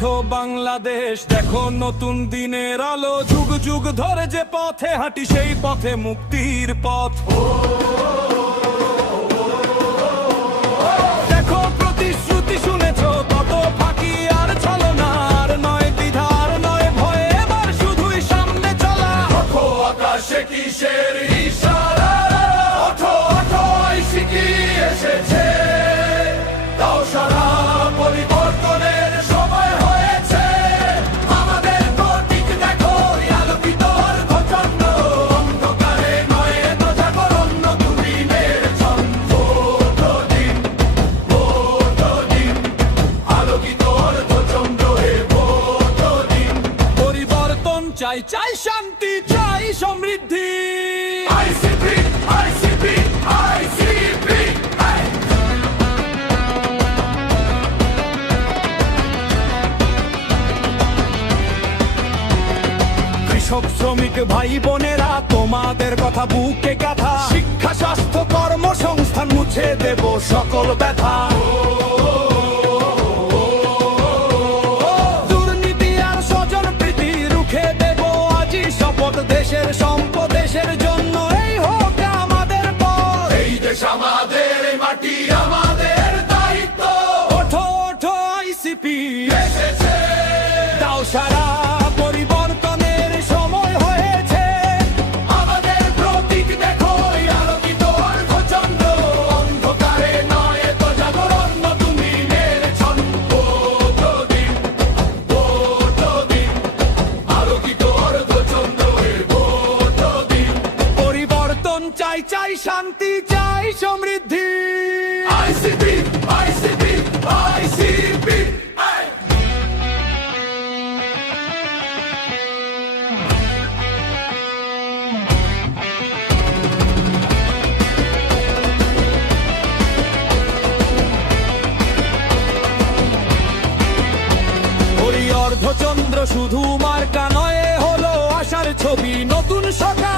ওঠো বাংলাদেশ, দেখো নতুন দিনের আলো। যুগ যুগ ধরে যে পথে হাঁটি, সেই পথে মুক্তির পথ। চাই চাই শান্তি চাই সমৃদ্ধি। কৃষক শ্রমিক ভাই বোনেরা তোমাদের কথা বুকে গাথা। শিক্ষা স্বাস্থ্য কর্মসংস্থান মুছে দেব সকল ব্যথা। দেশ আমাদের মাটি আমাদের দায়িত্ব। ওঠো ওঠো আইসিপি। চাই চাই শান্তি চাই সমৃদ্ধি। অর্ধচন্দ্র শুধু মার্কা নয় হলো আশার ছবি। নতুন সকালে